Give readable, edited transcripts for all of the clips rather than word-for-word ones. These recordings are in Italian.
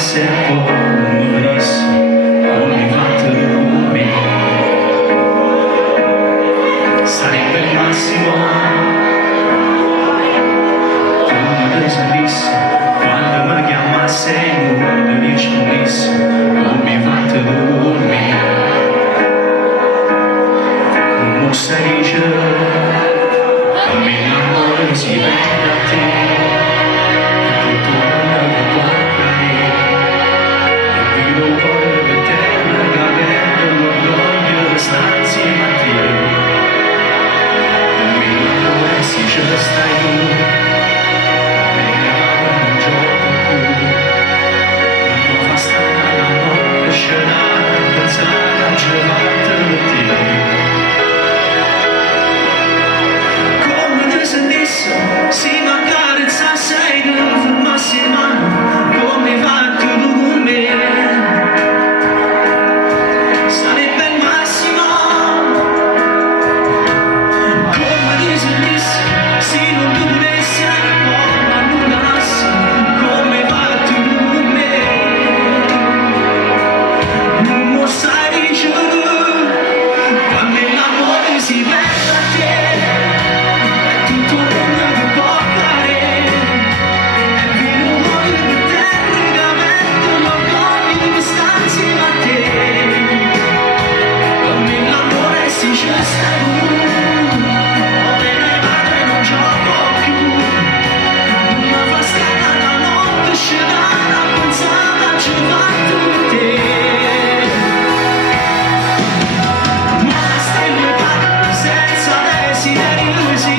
chiamasse poi non disse ogni fatto con me sarebbe il massimo. Tu mi disse quando mi chiamasse non rispondesse ogni fatto con me. Non sai dice a me l'amore si vede a te.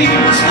He was